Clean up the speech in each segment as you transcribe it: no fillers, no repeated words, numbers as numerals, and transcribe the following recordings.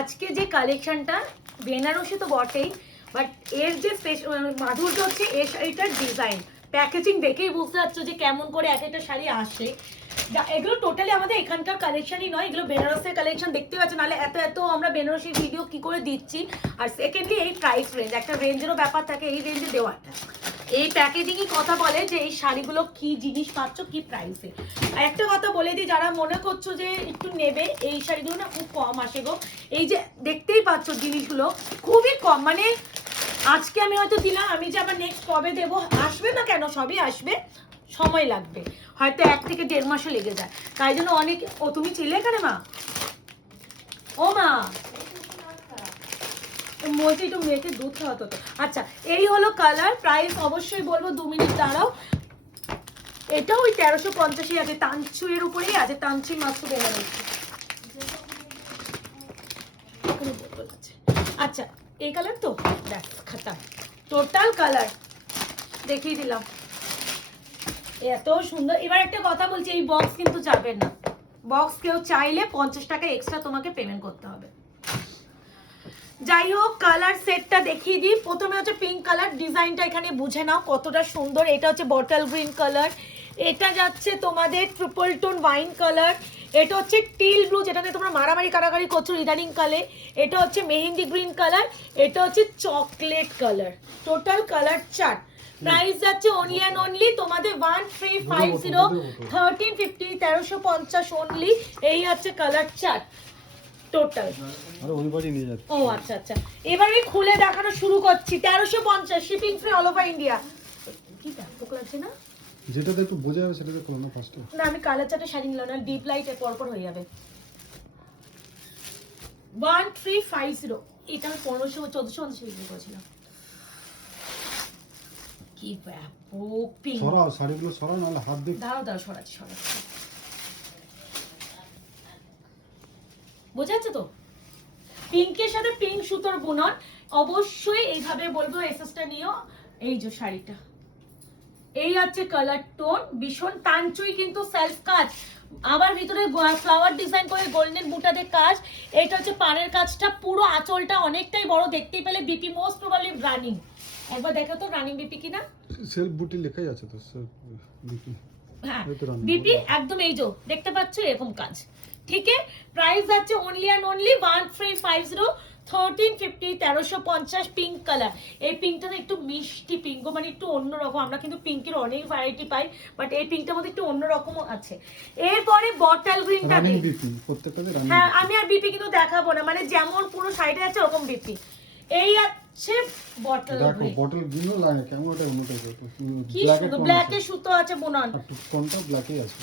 আজকে যে কালেকশনটা বেনারসি তো বটেই, বাট এর যে মাধুর্য হচ্ছে এই শাড়িটার ডিজাইন, প্যাকেজিং দেখেই বুঝতে পারছো যে কেমন করে এক একটা শাড়ি আসে। এগুলো টোটালি আমাদের এখানকার কালেকশনই নয়, এগুলো বেনারসের কালেকশন, দেখতে পাচ্ছ, নাহলে এত এত আমরা বেনারসি ভিডিও কি করে দিচ্ছি। আর সেকেন্ডলি এই প্রাইস রেঞ্জ, একটা রেঞ্জেরও ব্যাপার থাকে, এই রেঞ্জে দেওয়াটা, এই প্যাকেজিংই কথা বলে যে এই শাড়িগুলো কি জিনিস পাচ্ছ কি প্রাইসে। আর একটা কথা বলে দিই, যারা মনে করছো যে একটু নেবে, এই শাড়িগুলো না খুব কম আসে গো। এই যে দেখতেই পাচ্ছ জিনিসগুলো খুবই কম, মানে আজকে আমি হয়তো দিলাম, আমি যে আবার নেক্সট কবে দেবো, আসবে না কেন, সবই আসবে, সময় লাগবে, হয়তো 1 থেকে 1.5 মাসও লেগে যায়। তাই জন্য অনেক, ও তুমি ছিলে এখানে মা, ও মা বলছি একটু মেয়েকে দুধ খাওয়াতো তো। আচ্ছা, এই হলো কালার, প্রাইস অবশ্যই বলবো, 2 মিনিট দাঁড়াও। এটাও ওই 1350 আছে, তানচুয়ের উপরেই আছে, তানচুই মাত্র বেনারসি। আচ্ছা, এই কালার তো দেখ খাতা, টোটাল কালার দেখিয়ে দিলাম, এত সুন্দর। এবার একটা কথা বলছি, এই বক্স কিন্তু যাবে না, বক্স কেউ চাইলে 50 টাকা এক্সট্রা তোমাকে পেমেন্ট করতে হবে। যাই হোক, কালার সেটটা দেখিয়ে দিই। প্রথমে হচ্ছে পিঙ্ক কালার, ডিজাইনটা এখানে বুঝে নাও কতটা সুন্দর। এটা হচ্ছে বটল গ্রিন কালার, এটা যাচ্ছে তোমাদের ট্রিপল টোন ওয়াইন কালার, এটা হচ্ছে টিল ব্লু যেটাতে তোমরা মারামারি কারাগারি করছো ইদানিং কালে, এটা হচ্ছে মেহেন্দি গ্রিন কালার, এটা হচ্ছে chocolate colour. Total colour chart, price যাচ্ছে অনলি অ্যান্ড অনলি তোমাদের 1350, 1350, 1350 অনলি। এই আছে কালার চার্ট টোটাল। আরে ওই বাড়ি নিয়ে যাচ্ছে। ও আচ্ছা আচ্ছা, এবারে খুলে দেখানো শুরু করছি। 1350, shipping free all over India. কি ব্যাপক লাগছে না? যেটাতে একটু বোঝা যাবে সেটাতে করো না ফার্স্টে। না, আমি কালার চার্টে শাড়ি নিলাম না, ডিপ লাইটে পরপর হয়ে যাবে। 1350, এটা আমি 1500-1450 বিক্রি করেছিলাম। কি ব্যাপক পিঙ্ক। সরাও শাড়িগুলো, সরাও, নাহলে হাত দিয়ে। দাঁড়াও দাঁড়াও, সরাচ্ছি। বোঝা যাচ্ছে তো? পিঙ্কের সাথে পিঙ্ক সুতোর বুনন, অবশ্যই এইভাবে বলবো এসএসটা নিও। এই যে শাড়িটা, এই আছে কালার টোন, ভীষণ টানচুই, কিন্তু সেলফ কাজ, আবার ভিতরে ফ্লাওয়ার ডিজাইন করে গোল্ডেন বুটাদের কাজ। এটা হচ্ছে পাড়ের কাজটা, পুরো আঁচলটা অনেকটাই বড়, দেখতেই পেলে বিপি মোস্ট প্রবাবলি রানিং। একবার দেখো তো রানিং বিপি কিনা। সেলফ বুটি লেখাই আছে তো, সেলফ বিপি। হ্যাঁ বিপি একদম, এই যে দেখতে পাচ্ছ এরকম কাজ। ঠিক আছে, প্রাইস আছে only and only 1350, 1350, 1350। Pink colour, এই পিঙ্কটা একটু মিষ্টি পিঙ্ক, মানে একটু অন্যরকম। আমরা কিন্তু পিঙ্কের অনেক ভ্যারাইটি পাই, বাট এই পিঙ্কটার মধ্যে একটু অন্যরকম আছে। এরপরে বটল গ্রিনটা, হ্যাঁ আমি আর বিপি কিন্তু দেখাবো না, মানে যেমন পুরো সাইডে আছে ওরকম বিপি। এই আছে বটল গ্রিন, বটল গ্রিনও লাগে কেমন, ওটা উন্নত কি সুন্দর ব্ল্যাক এর সুতো আছে বুনন, কোনটা ব্ল্যাকই আছে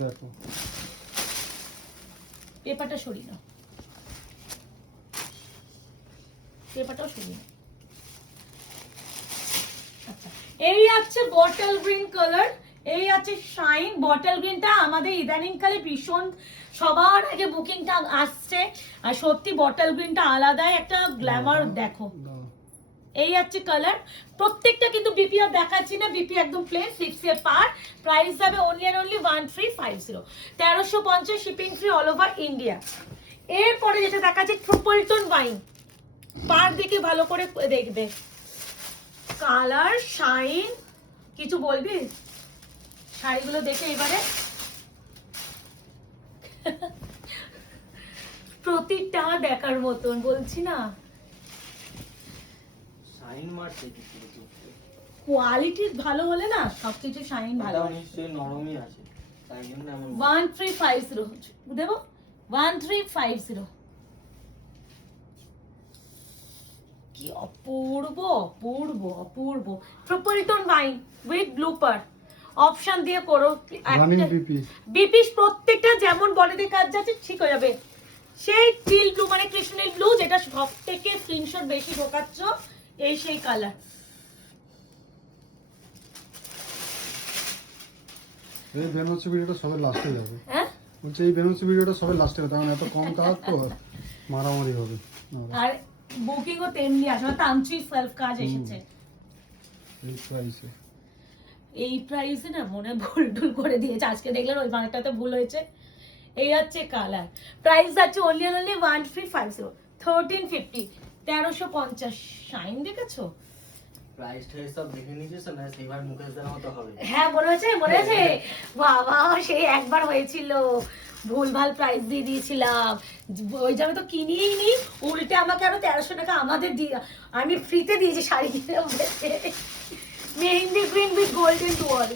দেখো। পেপারটা সরিয়ে নাও, পেপারটাও সরিয়ে নাও। আচ্ছা, এই আছে বটল গ্রিন কালার, এই আছে শাইন। বটল গ্রিনটা আমাদের ইদানিং কালে ভীষণ সবার আগে বুকিংটা আসছে, আর সত্যি বটল গ্রিনটা আলাদাই একটা গ্ল্যামার। দেখো এই আছে কালার, প্রত্যেকটা কিন্তু বিপি আর দেখাচ্ছি না, বিপি একদম প্লেন 6 এর পার। প্রাইস যাবে only and only 1350, 1350, shipping free all over India. এরপরে যেটা দেখাচ্ছে ট্রিপল টোন ওয়াইন, পার দেখে ভালো করে দেখবে, কালার শাইন। কিছু বলবি শাড়িগুলো দেখে এবারে? প্রতিটা দেখার মতন, বলছি না, কোয়ালিটি ভালো হলে না সবকিছু শাইন ভালো। নিশ্চয়ই নরমই আছে, তাই জন্য এমন। 1350 দেবো, 1350। কি অপূর্ব অপূর্ব অপূর্ব। Triple tone wine with blooper option দিয়ে করো। বিপি প্রত্যেকটা যেমন বডিতে কাজ যাচ্ছে ঠিক হয়ে যাবে। সেই টিল ব্লু মানে কৃষ্ণনীল ব্লু, যেটা সব থেকে স্ক্রিনশট বেশি ঢোকাচ্ছ, এই সেই কালার। এই বেনারসি ভিডিওটা সবে লাস্টে যাবে। হ্যাঁ বলছি এই বেনারসি ভিডিওটা সবে লাস্টে যাবে, কারণ এত কম কাজ তো মারামারি হবে। আর বুকিং ও তেমনি আসলে তামচি সেলফ কাজ এসেছে এই প্রাইসে। এই প্রাইসে না মনে ভুল টুল করে দিয়েছে, আজকে দেখলেন ওই মার্কটাতে ভুল হয়েছে। এই হচ্ছে কালার, প্রাইস আছে অনলি 1350, 1350, 1350। শাইন দেখেছো? প্রাইস টাইস সব দেখে নিয়েছিস না, সেইবার মুকেশ দেওয়ার মতো হবে। হ্যাঁ মনে আছে বাবা, সেই একবার হয়েছিল ভুলভাল প্রাইস দিয়ে দিয়েছিলাম, ওই যে আমি তো কিনিই নি, উল্টে আমাকে আরো 1300 টাকা আমাদের দিয়ে আমি ফ্রিতে দিয়েছি শাড়ি কিনে ওদেরকে। Mehendi green with golden dual.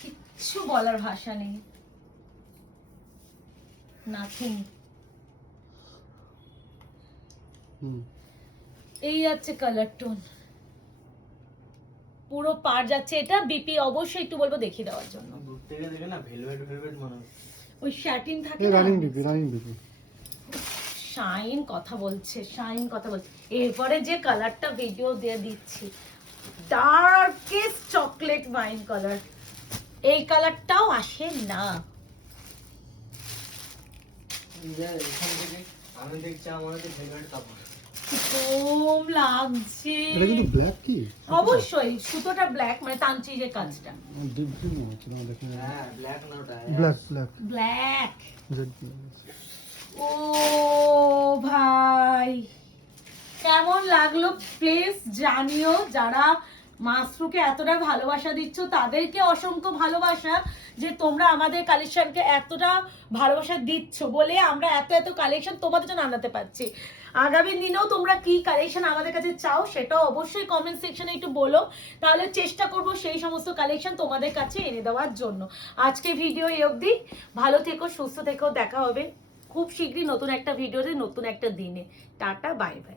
কিচ্ছু বলার ভাষা নেই, নাথিং। এই যাচ্ছে কালার টোন, পুরো পার যাচ্ছে। এটা বিপি অবশ্যই একটু বলবো দেখিয়ে দেওয়ার জন্য। দূর থেকে দেখে না ভেলভেট ভেলভেট মনে হচ্ছে। ওই শ্যাটিন থাকে এই না, রানিং বিপি শাইন কথা বলছে, শাইন কথা বলছে। এরপরে যে কালারটা ভিডিও দিয়ে দিচ্ছি, ডার্কেস্ট চকলেট ওয়াইন কালার, এই কালারটাও আসে না। এখান থেকে আমি দেখছি আমার হচ্ছে ভেলভেট কাপড়। কম লাগছে। এটা কিন্তু ব্ল্যাক কি? অবশ্যই সুতোটা ব্ল্যাক, মানে তান্ত্রিকের কাজটা ডিপ ডিপ মনে হচ্ছে না দেখে। হ্যাঁ ব্ল্যাক না ওটা, ব্ল্যাক ব্ল্যাক। জেড। ও ভাই কেমন লাগলো প্লিজ জানিও। যারা মাসরুকে এতটা ভালোবাসা দিচ্ছ তাদেরকে অসংখ্য ভালোবাসা, যে তোমরা আমাদের কালেকশনকে এতটা ভালোবাসা দিচ্ছ বলে আমরা এত এত কালেকশন তোমাদের জন্য আনাতে পারছি। আগামী দিনেও তোমরা কি কালেকশন আমাদের কাছে চাও সেটাও অবশ্যই কমেন্ট সেকশনে একটু বলো, তাহলে চেষ্টা করব সেই সমস্ত কালেকশন তোমাদের কাছে এনে দেওয়ার জন্য। আজকে ভিডিও এই অবধি, ভালো থেকো, সুস্থ থেকো, দেখা হবে খুব শীঘ্রই নতুন একটা ভিডিওতে, নতুন একটা দিনে। Tata, bye bye.